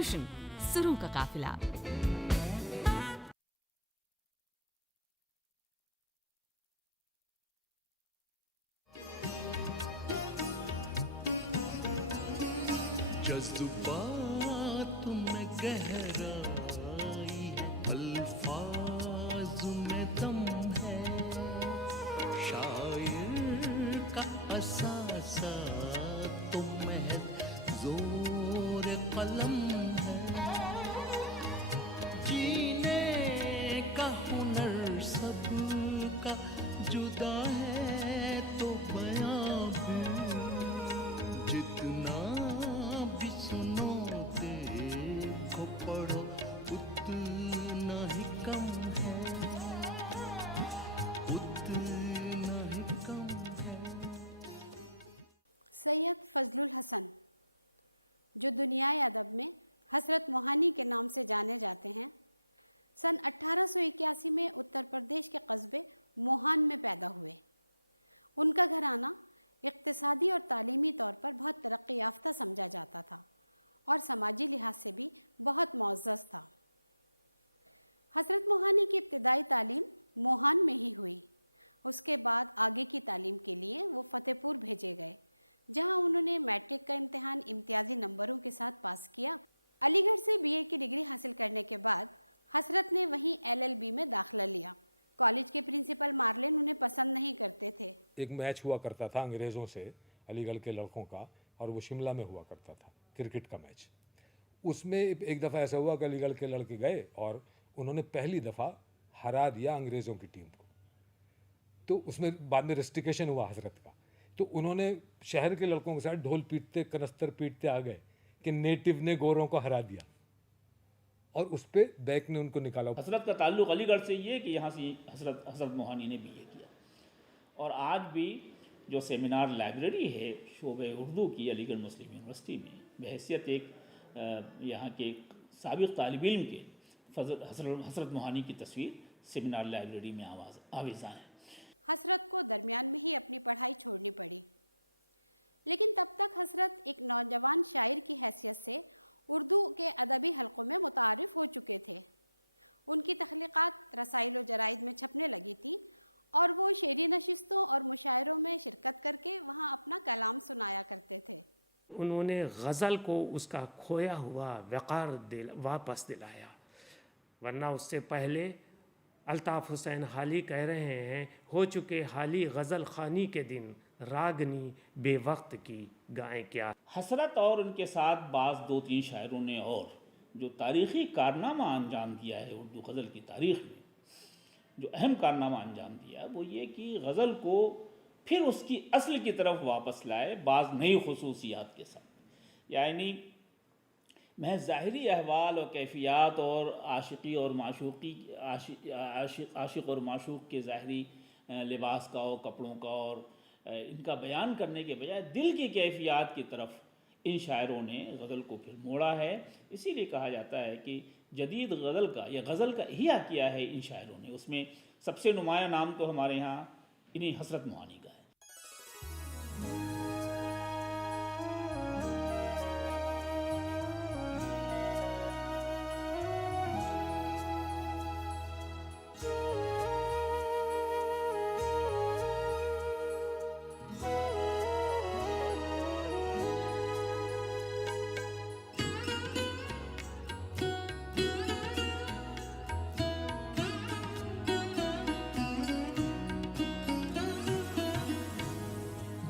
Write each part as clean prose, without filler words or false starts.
Fusion, सुरों का काफिला। जज्बात में गहराई है, अल्फाज में दम है, शायर का असासा तो महज जोर कलम है, जीने का हुनर सबका जुदा है तो बयां भी जितना भी सुनोगे को पढ़ो उतना ही कम है, उतना ही कम है। सैयद फजलुल हसन, जो दुनियाए अदब में हसरत मोहानी के नाम से जाने जाते हैं, सन 1881 में उत्तर प्रदेश के कस्बे मोहान में पैदा हुए। उनका घराना इक़्तिसादी और तालीमी तौर पर बहुत तरक्की याफ्ता समझा जाता था और समाजी लिहाज से भी बहुत मुअज़्ज़ज़ था। हज़रत मोहानी की इब्तिदाई तालीम मोहान में ही हुई। उसके बाद आगे की तालीम के लिए वो फ़तेहपुर भेजे गए, जहां उन्होंने मैट्रिक का इम्तिहान इम्तियाजी नंबरों के साथ पास किया। अलीगढ़ से बीए की डिग्री हासिल करने के बाद हसरत ने वहीं एलएलबी में दाखिला लिया। कॉलेज के प्रिंसिपल मार्लिन उन्हें पसंद नहीं करते थे। एक मैच हुआ करता था अंग्रेज़ों से अलीगढ़ के लड़कों का, और वो शिमला में हुआ करता था, क्रिकेट का मैच। उसमें एक दफ़ा ऐसा हुआ कि अलीगढ़ के लड़के गए और उन्होंने पहली दफ़ा हरा दिया अंग्रेज़ों की टीम को। तो उसमें बाद में रेस्टिकेशन हुआ हजरत का, तो उन्होंने शहर के लड़कों के साथ ढोल पीटते कनस्तर पीटते आ गए कि नेटिव ने गोरों को हरा दिया, और उस पर बैक ने उनको निकाला। हसरत का ताल्लुक़ अलीगढ़ से ये कि यहाँ से हसरत मोहानी ने बीए किया, और आज भी जो सेमिनार लाइब्रेरी है शोबे उर्दू की अलीगढ़ मुस्लिम यूनिवर्सिटी में, बहैसियत एक यहाँ के साबिक़ तालिब इल्म के हसरत मोहानी की तस्वीर सेमिनार लाइब्रेरी में आवेज़ा है। हसरत को दरमियान में ही अपनी पढ़ाई छोड़नी पड़ी, लेकिन तब तक हसरत एक नौजवान शायर की हैसियत से उर्दू के अदबी हलकों में मुतारिफ़ हो चुके थे। उनकी तख्लीक़ात रसाइल व जराइद में छपने लगी थी और वो शेरी नशिस्तों और मुशायरों में शिरकत करके वहाँ अपना कलाम सुनाया करते थे। उन्होंने गज़ल को उसका खोया हुआ वक़ार वापस दिलाया, वरना उससे पहले अल्ताफ़ हुसैन हाली कह रहे हैं, हो चुके हाली गज़ल ख़ानी के दिन, रागनी बेवक्त की गाएं क्या। हसरत और उनके साथ बाज़ 2-3 शायरों ने और जो तारीख़ी कारनामा अंजाम दिया है उर्दू गज़ल की तारीख़ में, जो अहम कारनामा अंजाम दिया वो ये कि गज़ल को फिर उसकी असल की तरफ वापस लाए बाज़ नई खुसूसियात के साथ। यानी महज ज़ाहिरी अहवाल और कैफियत और आशिक़ी और माशूक़ी आशिक़ और माशूक़ के ज़ाहिरी लिबास का और कपड़ों का और इनका बयान करने के बजाय दिल की कैफियत की तरफ इन शायरों ने गज़ल को फिर मोड़ा है। इसीलिए कहा जाता है कि जदीद गज़ल का या गज़ल का इहिया किया है इन शायरों ने। उसमें सबसे नुमाया नाम तो हमारे यहाँ इन्हीं हसरत मोहानी का है।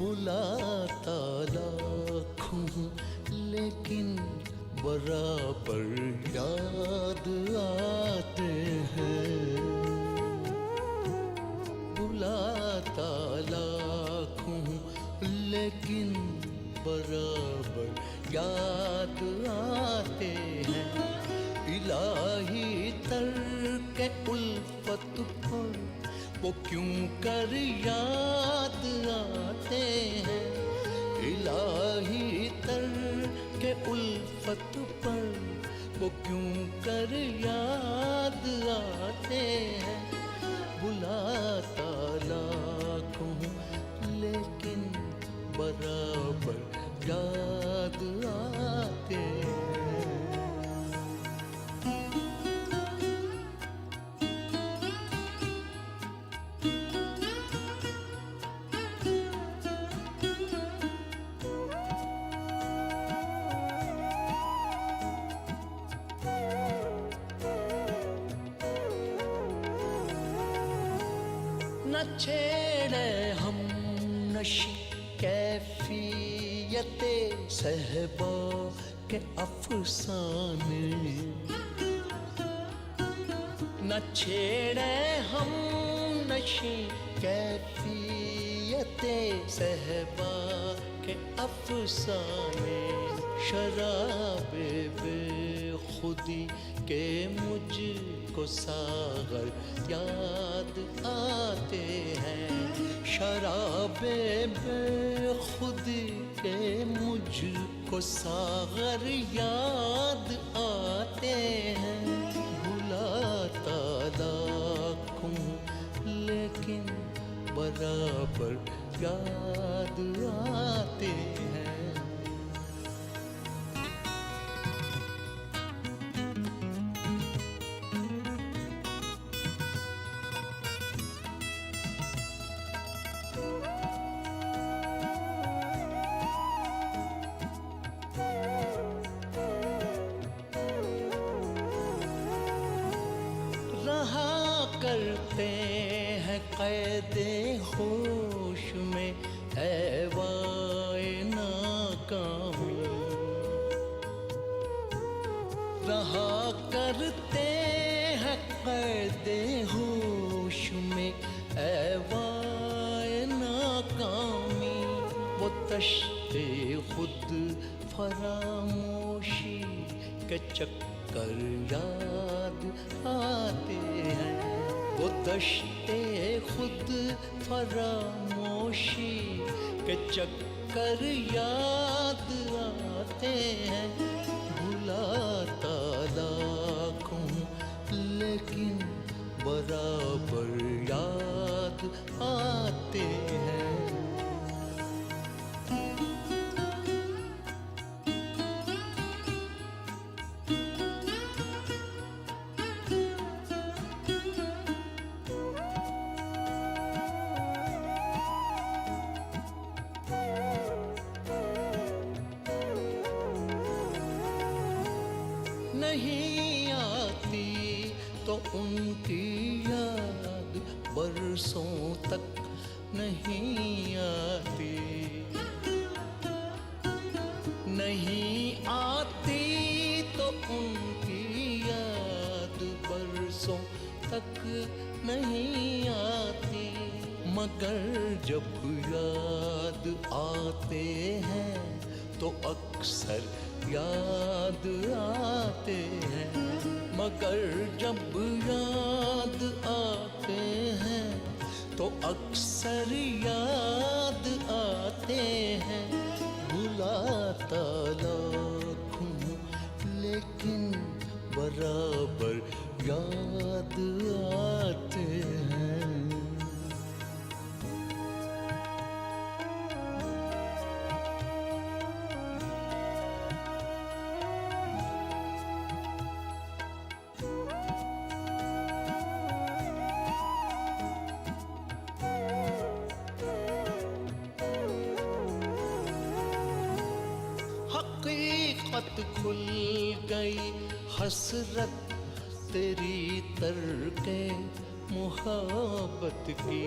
बुलाता लाखों लेकिन बराबर याद आते हैं, बुलाता लाखों लेकिन बराबर याद आते हैं, इलाही तरके उल्फत पर वो क्यों कर याद आते हैं, इलाही तरके उल्फत पर वो क्यों कर याद आते हैं, बुलाता लाखों लेकिन बराबर याद आते हैं। न छेड़े हम नशी कैफियते सहबा के अफसाने, न छेड़े हम नशी कैफियते सहबा के अफसाने। शराबे बेखुदी के मुझको सागर याद आते हैं, शराबे बेखुदी के मुझको सागर याद आते हैं। भुलाता लाखों लेकिन बराबर याद आते हैं। करते हैं कैदे होश में ऐवाए नाकामी, रहा करते हैं कैदे होश में ऐवाए नाकामी। वो तश्ते खुद फरामोशी के चक्कर याद आते हैं, वो दश्ते खुद फरामोशी के चक्कर याद आते हैं। भुलाता लाखों लेकिन बराबर याद आते हैं। नहीं आती तो उनकी याद बरसों तक नहीं आती, नहीं आती तो उनकी याद बरसों तक नहीं आती। मगर जब याद आते हैं तो अक्सर याद आते हैं, मगर जब याद आते हैं तो अक्सर याद आते हैं। भुलाता लाखों लेकिन बराबर याद आते हैं। हकीकत खुल गई हसरत तेरी तरके मुहब्बत की,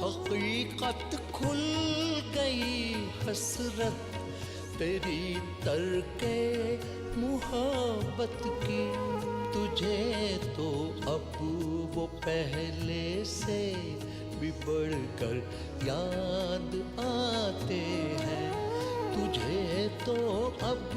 हकीकत खुल गई हसरत तेरी तरके मुहब्बत की। तुझे तो अब वो पहले से भी बढ़कर याद आते हैं, तुझे तो अब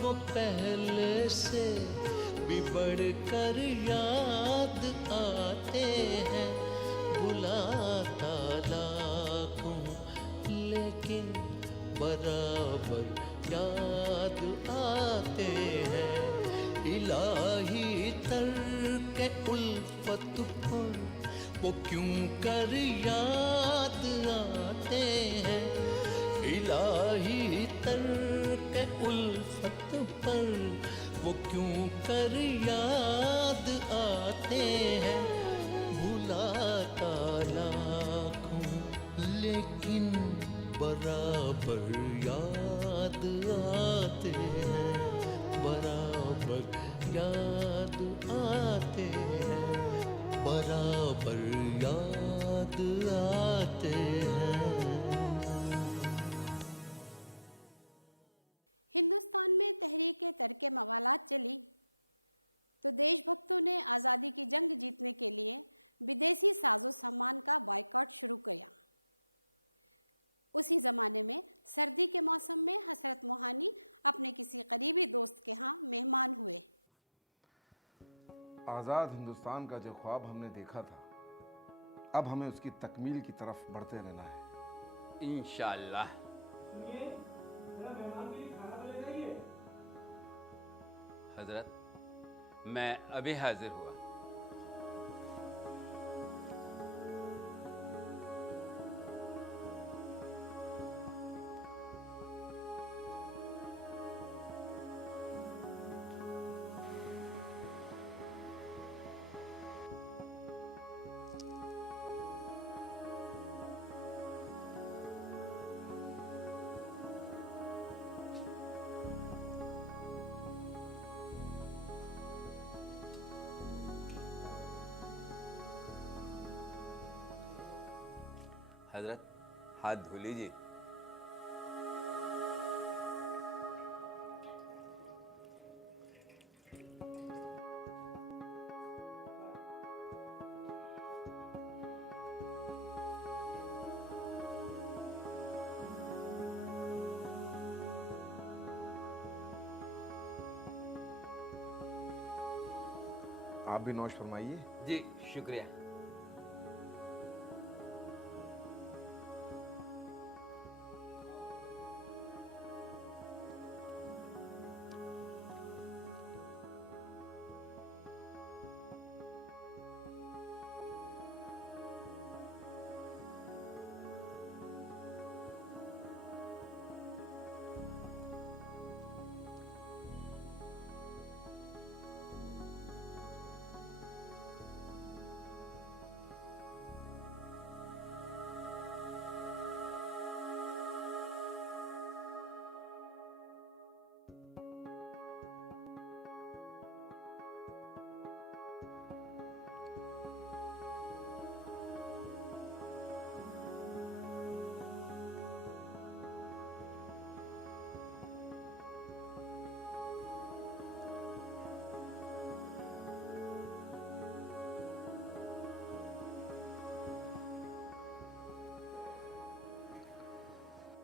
वो पहले से भी बढ़कर याद आते हैं। बुलाता लाखों लेकिन बराबर याद आते हैं। इलाही तरके उल्फत पर वो क्यों कर याद आते हैं, इलाही तरके उल्फत पर वो क्यों कर याद आते हैं। भुलाता लाखों लेकिन बराबर याद आते हैं, बराबर याद आते हैं, बराबर हिंदुस्तान में तहरीक तरके मवालात चली तो देशभक्तों ने आज़ादी की जंग जीतने के लिए विदेशी साजो सामान का बायकॉट शुरू किया। उसी ज़माने में सर्दी के मौसम में हसरत मोहानी अपने किसी करीबी दोस्त के यहाँ मेहमान हुए। आज़ाद हिंदुस्तान का जो ख्वाब हमने देखा था, अब हमें उसकी तकमील की तरफ बढ़ते रहना है इंशाअल्लाह। हजरत, मैं अभी हाजिर हुआ। हजरत, हाथ धो लीजिए। आप भी नौश फरमाइए। जी शुक्रिया।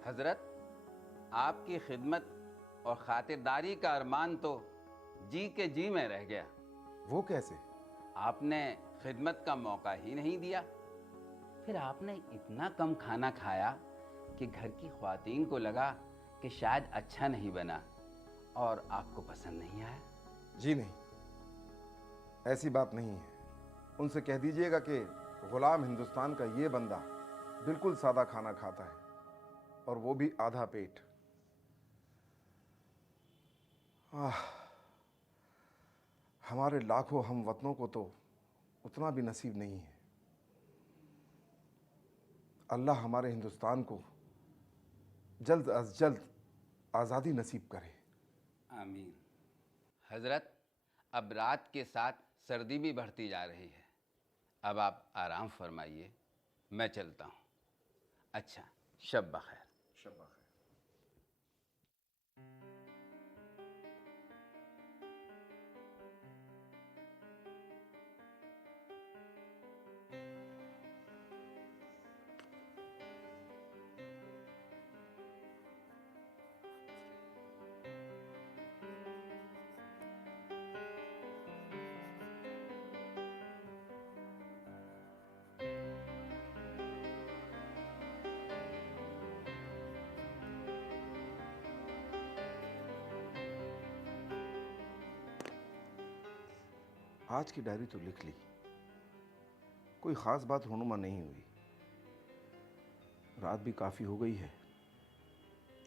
हजरत, आपकी खिदमत और खातिरदारी का अरमान तो जी के जी में रह गया। वो कैसे? आपने खिदमत का मौका ही नहीं दिया। फिर आपने इतना कम खाना खाया कि घर की ख्वातीन को लगा कि शायद अच्छा नहीं बना और आपको पसंद नहीं आया। जी नहीं, ऐसी बात नहीं है। उनसे कह दीजिएगा कि गुलाम हिंदुस्तान का ये बंदा बिल्कुल सादा खाना खाता है, और वो भी आधा पेट। हमारे लाखों हम वतनों को तो उतना भी नसीब नहीं है। अल्लाह हमारे हिंदुस्तान को जल्द अज जल्द आज़ादी नसीब करे। आमीन। हजरत, अब रात के साथ सर्दी भी बढ़ती जा रही है। अब आप आराम फरमाइए, मैं चलता हूँ। अच्छा, शब बखैर। शब बखैर। आज की डायरी तो लिख ली, कोई ख़ास बात होनुमा नहीं हुई। रात भी काफ़ी हो गई है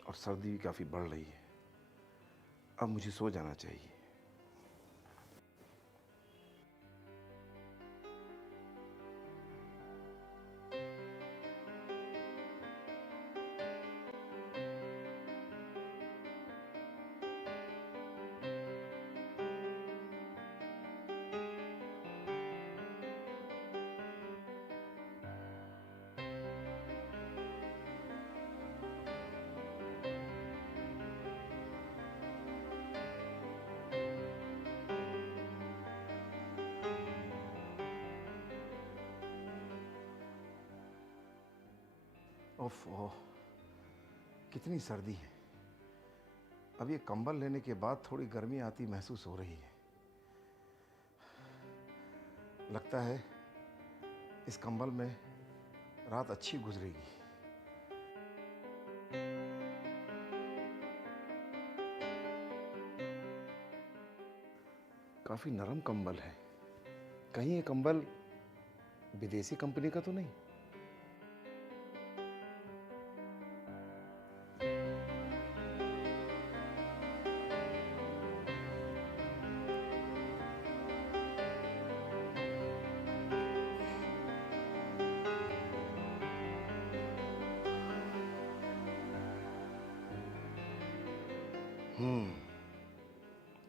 और सर्दी भी काफ़ी बढ़ रही है। अब मुझे सो जाना चाहिए। ओफ ओह, कितनी सर्दी है। अब ये कंबल लेने के बाद थोड़ी गर्मी आती महसूस हो रही है। लगता है इस कंबल में रात अच्छी गुजरेगी। काफी नरम कंबल है। कहीं ये कंबल विदेशी कंपनी का तो नहीं?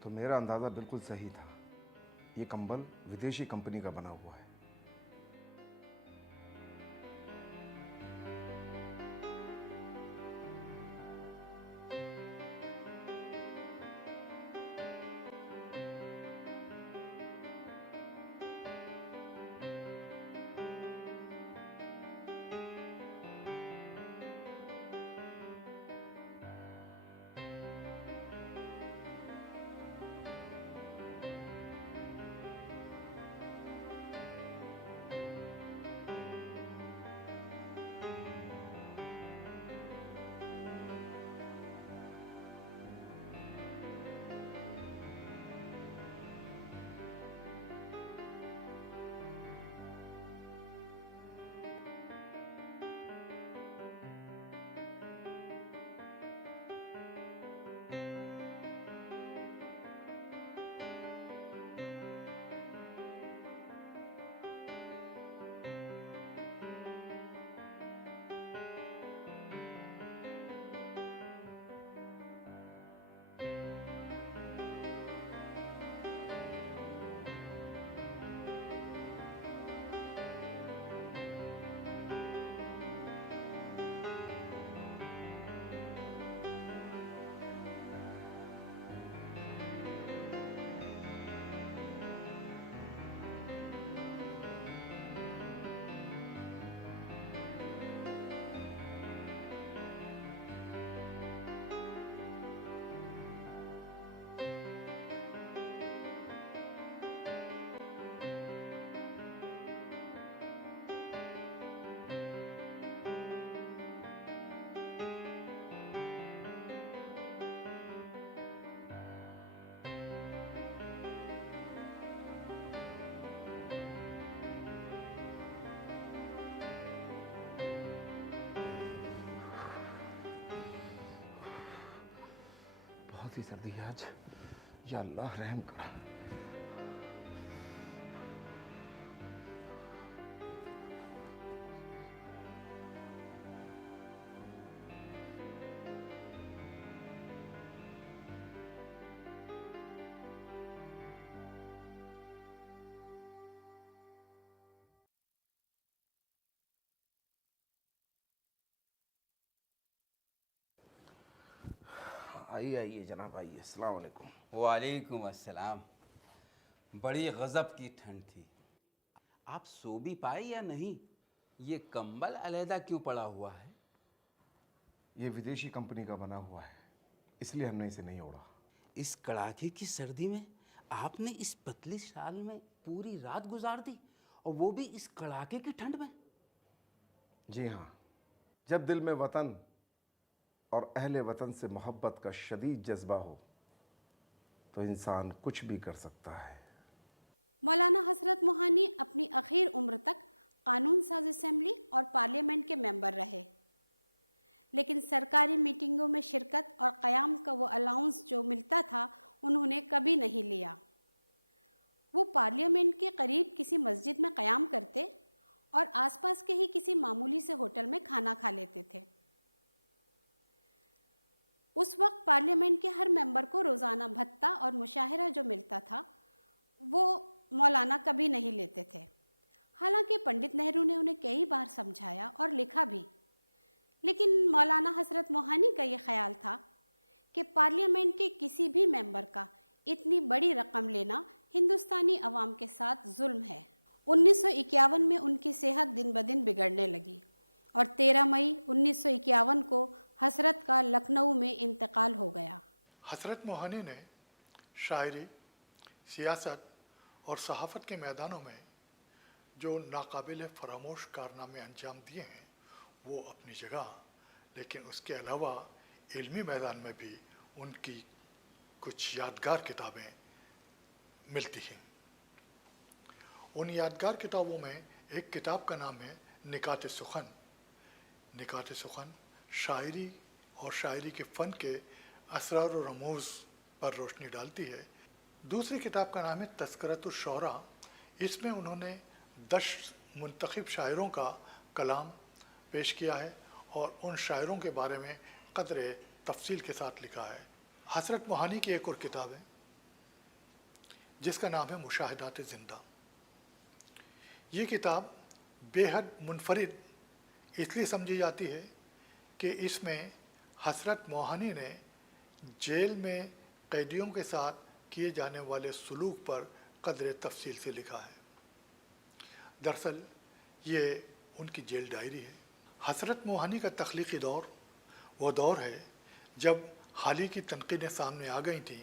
तो मेरा अंदाजा बिल्कुल सही था। ये कंबल विदेशी कंपनी का बना हुआ है। बहुत ही सर्दी है आज। या अल्लाह रहम कर। आइए आइए जनाब, आइए। अस्सलाम वालेकुम। वालेकुम अस्सलाम। बड़ी गज़ब की ठंड थी। आप सो भी पाए या नहीं? ये कंबल अलहदा क्यों पड़ा हुआ है? ये विदेशी कंपनी का बना हुआ है, इसलिए हमने इसे नहीं ओढ़ा। इस कड़ाके की सर्दी में आपने इस पतली शाल में पूरी रात गुजार दी, और वो भी इस कड़ाके की ठंड में? जी हाँ, जब दिल में वतन और अहले वतन से मोहब्बत का शदीद जज्बा हो तो इंसान कुछ भी कर सकता है। मौलाना हसरत मोहानी अपनी आखिर उम्र तक कानून साज असेंबली और पार्लियामेंट के मेंबर रहे, लेकिन सरकारी मीटिंगों में शिरकत और क़याम का वो अलाउंस जो मिलता था उन्होंने कभी नहीं लिया। वो पार्लियामेंट के करीब किसी मस्जिद में क़याम करते और आसपास के ही किसी मामूली से होटल में खाना खा लेते थे। उस वक्त पार्लियामेंट के हर मेंबर को रोज़ाना भत्ता और मुशाहिरा जो मिलता था वो मौलाना कभी नहीं लेते थे। हालांकि पंडित नेहरू ने उन्हें कई बार समझाया और लिखा भी, लेकिन मौलाना हसरत मोहानी का ये ख्याल था कि पार्लियामेंट के किसी भी मेंबर का इतनी बड़ी रकम लेना हिंदुस्तानी अवाम के साथ जुल्म है। 1951 में उनकी सेहत दिन ब दिन बिगड़ने लगी और 13 मई 1951 को हसरत का लखनऊ में इंतकाल हो गया। हसरत मोहानी ने शायरी, सियासत और सहाफ़त के मैदानों में जो नाकाबिल फरामोश कारनामे अंजाम दिए हैं वो अपनी जगह, लेकिन उसके अलावा इल्मी मैदान में भी उनकी कुछ यादगार किताबें मिलती हैं। उन यादगार किताबों में एक किताब का नाम है निकात सुखन। निकात सुखन शायरी और शायरी के फ़न के असरार और रमूज़ पर रोशनी डालती है। दूसरी किताब का नाम है तज़किरतुश शुअरा। इसमें उन्होंने 10 मुंतखब शायरों का कलाम पेश किया है और उन शायरों के बारे में क़दरे तफसील के साथ लिखा है। हसरत मोहानी की एक और किताब है जिसका नाम है मुशाहिदात ज़िंदा। ये किताब बेहद मुनफरिद इसलिए समझी जाती है कि इसमें हसरत मोहानी ने जेल में कैदियों के साथ किए जाने वाले सलूक पर क़दरे तफसील से लिखा है। दरअसल ये उनकी जेल डायरी है। हसरत मोहानी का तख्लीक़ी दौर वो दौर है जब हाल ही की तनक़ीदें सामने आ गई थीं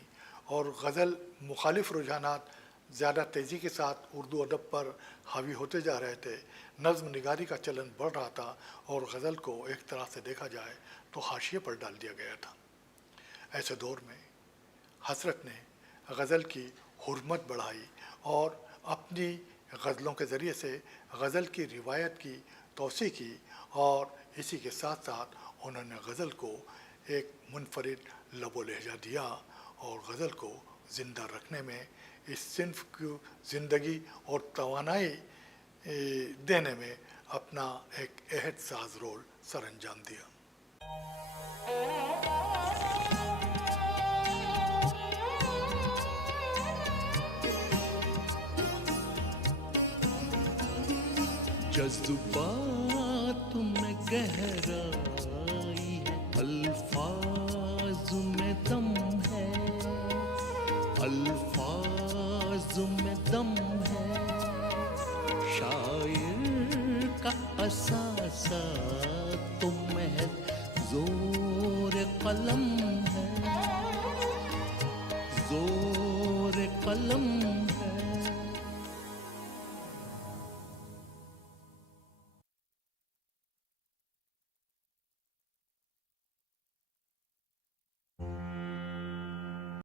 और गज़ल मुखालिफ रुझानात ज़्यादा तेज़ी के साथ उर्दू अदब पर हावी होते जा रहे थे। नज़्म निगारी का चलन बढ़ रहा था और गज़ल को एक तरह से देखा जाए तो हाशिए पर डाल दिया गया था। ऐसे दौर में हसरत ने गज़ल की हुर्मत बढ़ाई और अपनी गज़लों के ज़रिए से गज़ल की रिवायत की तौसी की और इसी के साथ साथ उन्होंने गज़ल को एक मुनफरिद लबो लहजा दिया और गज़ल को ज़िंदा रखने में, इस सिन्फ की ज़िंदगी और तवानाई देने में अपना एक अहद साज रोल सर अंजाम दिया। जज्बात में गहरा